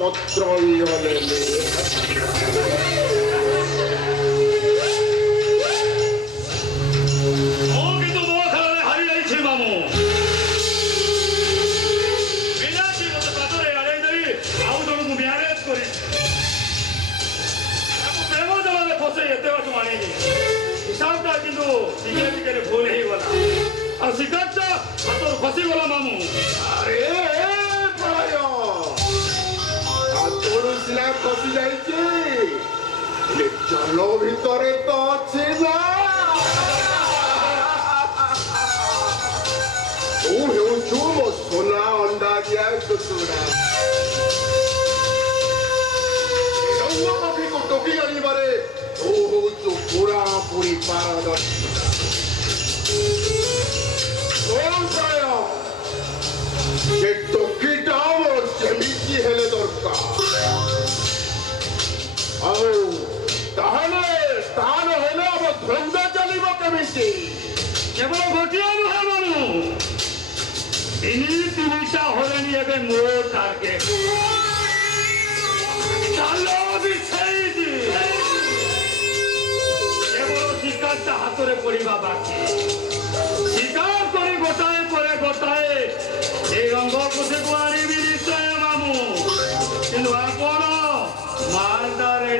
ପତ୍ରଇ ହଲେନି ମୁଁ କିନ୍ତୁ ମୋ ଖେଳରେ ହାରିଯାଇଛି ମାମୁଁ। ବିନାଶୀ ମୋତେ ପାଦରେ ଆଡ଼େଇ ଦେଇ ଆଉ ଜଣକୁ ମ୍ୟାରେଜ କରିଛି। ତାକୁ ପ୍ରେମ ଜଳରେ ଫସେଇ ଏତେ ବାଟ ଆଣିଲି। ହିସାବଟା କିନ୍ତୁ ଟିକେ ଟିକେ ଭୁଲ ହେଇଗଲା। ଆଉ ଶିକାରଟା ହାତରୁ ଖସିଗଲା ମାମୁଁ। ଆରେ ପ୍ରଳୟ ହାତରୁ ସିନା ଖସି ଯାଇଛି ହେଲେ ଜଲ ଭିତରେ ତ ଅଛି ନା ତୁ ହେଉଛୁ ମୋ সোনা ଅଣ୍ଡା ଦିଆ କୁକୁଡ଼ା ରଙ୍ଗ ପକ୍ଷୀକୁ ଟୋକି ଆଣିବାରେ ତୁ ହେଉଛୁ ପୁରାପୁରି ପାରଦର୍ଶୀ। যে টকিটা আমার যেমিতি হেলে দরকার ଆଉ ତାହେଲେ ତାହେଲେ ହେଲେ ଆମ ଧନ୍ଦା ଚାଲିବ କେମିତି? କେବଳ ଗୋଟିଏ ନୁହେଁ ମାମୁଁ, ତିନିଟା ହରେଣି ଏବେ ମୋ ଟାର୍ଗେଟ। ଚାଲ ବିଛେଇଛି କେବଳ ଶିକାରଟା ହାତରେ ପଡ଼ିବା ବାକି।